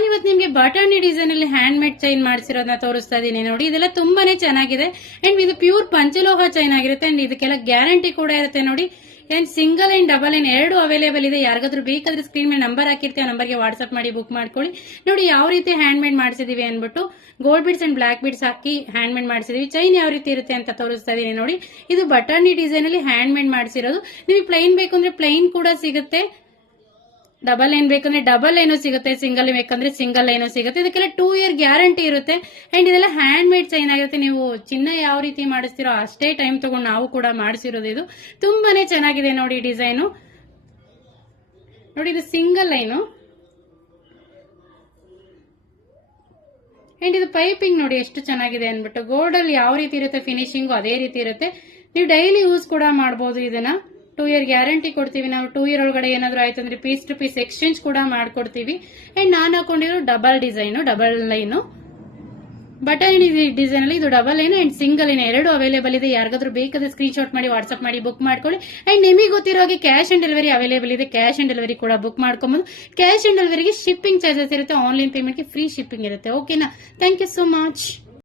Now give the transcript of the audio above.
ನಾನಿವತ್ತು ನಿಮ್ಗೆ ಬಟಾಣಿ ಡಿಸೈನ್ ಅಲ್ಲಿ ಹ್ಯಾಂಡ್ ಮೇಡ್ ಚೈನ್ ಮಾಡಿಸಿರೋದನ್ನ ತೋರಿಸ್ತಾ ಇದೀನಿ ನೋಡಿ. ಇದೆಲ್ಲ ತುಂಬಾನೇ ಚೆನ್ನಾಗಿದೆ ಅಂಡ್ ಇದು ಪ್ಯೂರ್ ಪಂಚಲೋಹ ಚೈನ್ ಆಗಿರುತ್ತೆ ಅಂಡ್ ಇದಕ್ಕೆಲ್ಲ ಗ್ಯಾರಂಟಿ ಕೂಡ ಇರುತ್ತೆ ನೋಡಿ. And single and double and ಎರಡು ಅವೈಲೇಬಲ್ ಇದೆ. ಯಾರಿಗಾದ್ರೂ ಬೇಕಾದ್ರೆ ಸ್ಕ್ರೀನ್ ಮೇಲೆ ನಂಬರ್ ಹಾಕಿರ್ತೀವಿ, ಆ ನಂಬರ್ಗೆ ವಾಟ್ಸ್ಆಪ್ ಮಾಡಿ ಬುಕ್ ಮಾಡ್ಕೊಳ್ಳಿ. ನೋಡಿ ಯಾವ ರೀತಿ ಹ್ಯಾಂಡ್ ಮೇಡ್ ಮಾಡಿಸಿದೀವಿ ಅನ್ಬಿಟ್ಟು gold beads and black beads ಹಾಕಿ ಹ್ಯಾಂಡ್ ಮೇಡ್ ಮಾಡಿಸಿದೀವಿ. ಚೈನ್ ಯಾವ ರೀತಿ ಇರುತ್ತೆ ಅಂತ ತೋರಿಸ್ತಾ ಇದೀನಿ ನೋಡಿ. ಇದು ಬಟಾಣಿ ಡಿಸೈನ್ ಅಲ್ಲಿ ಹ್ಯಾಂಡ್ ಮೇಡ್ ಮಾಡಿಸಿರೋದು. ನಿಮಗೆ ಪ್ಲೈನ್ ಬೇಕು ಅಂದ್ರೆ ಪ್ಲೈನ್ ಕೂಡ ಸಿಗುತ್ತೆ, ಡಬಲ್ ಲೈನ್ ಬೇಕಂದ್ರೆ ಡಬಲ್ ಲೈನು ಸಿಗುತ್ತೆ, ಸಿಂಗಲ್ ಬೇಕಂದ್ರೆ ಸಿಂಗಲ್ ಲೈನು ಸಿಗುತ್ತೆ. ಇದಕ್ಕೆಲ್ಲ 2 year ಗ್ಯಾರಂಟಿ ಇರುತ್ತೆ ಅಂಡ್ ಇದೆಲ್ಲ ಹ್ಯಾಂಡ್ ಮೇಡ್ ಚೈನ್ ಆಗಿರುತ್ತೆ. ನೀವು ಚಿನ್ನ ಯಾವ ರೀತಿ ಮಾಡಿಸ್ತೀರೋ ಅಷ್ಟೇ ಟೈಮ್ ತಗೊಂಡು ನಾವು ಕೂಡ ಮಾಡಿಸಿರೋದು. ಇದು ತುಂಬಾನೇ ಚೆನ್ನಾಗಿದೆ ನೋಡಿ ಡಿಸೈನು. ನೋಡಿ ಇದು ಸಿಂಗಲ್ ಲೈನು ಅಂಡ್ ಇದು ಪೈಪಿಂಗ್ ನೋಡಿ ಎಷ್ಟು ಚೆನ್ನಾಗಿದೆ ಅನ್ಬಿಟ್ಟು. ಗೋಲ್ಡ್ ಅಲ್ಲಿ ಯಾವ ರೀತಿ ಇರುತ್ತೆ ಫಿನಿಶಿಂಗು ಅದೇ ರೀತಿ ಇರುತ್ತೆ. ನೀವು ಡೈಲಿ ಯೂಸ್ ಕೂಡ ಮಾಡಬಹುದು. ಇದನ್ನ 2 year ಗ್ಯಾರಂಟಿ ಕೊಡ್ತೀವಿ ನಾವು. 2 year ಒಳಗಡೆ ಏನಾದ್ರು ಆಯ್ತು ಅಂದ್ರೆ ಪೀಸ್ ಟು ಪೀಸ್ ಎಕ್ಸ್ಚೇಂಜ್ ಕೂಡ ಮಾಡ್ಕೊಡ್ತೀವಿ. ಅಂಡ್ ನಾನು ಹಾಕೊಂಡಿರೋ ಡಬಲ್ ಡಿಸೈನು, ಡಬಲ್ ಲೈನು ಬಟಾಣಿ ಡಿಸೈನ್ ಅಲ್ಲಿ. ಇದು double line and single line ಎರಡು ಅವೈಲೇಬಲ್ ಇದೆ. ಯಾರಿಗಾದ್ರೂ ಬೇಕಾದ್ರೆ ಸ್ಕ್ರೀನ್ ಶಾಟ್ ಮಾಡಿ ವಾಟ್ಸ್ಆಪ್ ಮಾಡಿ ಬುಕ್ ಮಾಡ್ಕೊಳ್ಳಿ. ಅಂಡ್ ನಿಮಗೆ ಗೊತ್ತಿರೋ ಹಾಗೆ ಕ್ಯಾಶ್ ಆನ್ ಡೆಲಿವರಿ ಅವೈಲೇಬಲ್ ಇದೆ. ಕ್ಯಾಶ್ ಆನ್ ಡೆಲಿವರಿ ಕೂಡ ಬುಕ್ ಮಾಡ್ಕೊಬಹುದು. ಕ್ಯಾಶ್ ಆನ್ ಡೆಲಿವರಿಗೆ ಶಿಪ್ಪಿಂಗ್ ಚಾರ್ಜಸ್ ಇರುತ್ತೆ, ಆನ್ಲೈನ್ ಪೇಮೆಂಟ್ಗೆ ಫ್ರೀ ಶಿಪ್ಪಿಂಗ್ ಇರುತ್ತೆ. ಓಕೆನಾ? Thank you so much.